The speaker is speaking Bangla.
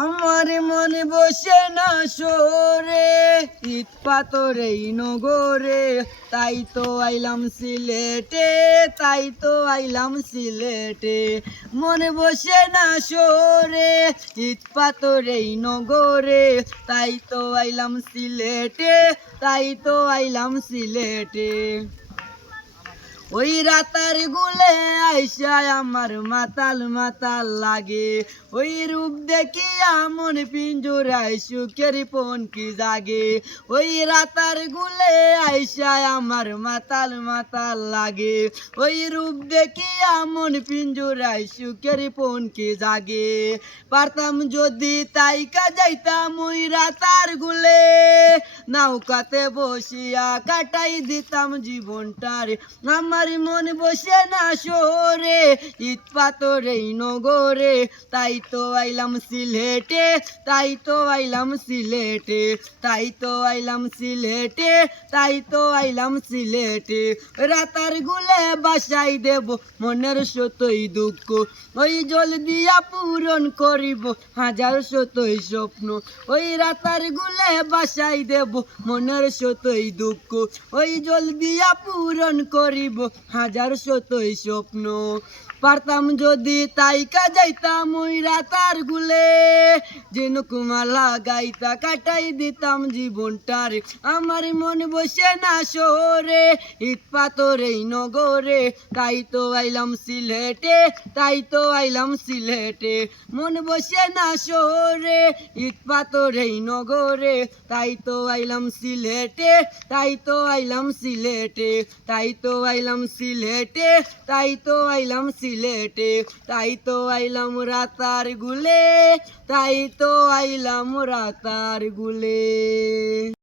আমার মনে বসে না সরে ইট পাথরে নগরে, তাই তো আইলাম সিলেটে, তাই তো আইলাম সিলেটে। মনে বসে না সরে ইট পাথরে নগরে, তাই তো আইলাম সিলেটে, তাই তো আইলাম সিলেটে। ওই রাতার গুলে আইসা আমার মাতাল মাতাল লাগে, ওই রূপ দেখিয়া মন পিঞ্জরায় সুখের পনকি জাগে। ওই রাতার গুলে আইসা আমার মাতাল মাতাল লাগে, ওই রূপ দেখিয়া মন পিঞ্জরায় সুখের পনকি জাগে। পারতাম যদি তাইকা যাইতাম ওই রাতার গুলে, নৌকাতে বসিয়া কাটাই দিতাম জীবনটারে। আমার মন বসে না সরে ইট পাথরে নগরে, তাই তো আইলাম সিলেটে, তাই তো আইলাম সিলেটে, তাই তো আইলাম সিলেটে, তাই তো আইলাম সিলেটে। রাতার গুলে বাসাই দেব মনের শতই দুঃখ, ওই জল দিয়া পূরণ করিব হাজার শতই স্বপ্ন। ওই রাতার গুলে বাসাই দেব মনের শতই দুঃখ, ওই জল দিয়া পূরণ করিব হাজার শতই স্বপ্ন। পারতাম যদি তাইকা যাইতাম ওই রাতার গুলে, ঝিনুকমালা গাইতা কাটাই দিতাম জীবনটারে। আমার মন বসে না সরে ইট পাথরে নগরে, তাই তো আইলাম সিলেটে, তাই তো আইলাম সিলেটে। মন বসে না সরে ইট পাথরে নগরে, তাই তো আইলাম সিলেটে, তাই তো আইলাম সিলেটে, তাই তো আইলাম সিলেটে, তাই তো আইলাম সিলেটে, তাই তো আইলাম রাতার গুলে, তাই তো আইলাম রাতার গুলে।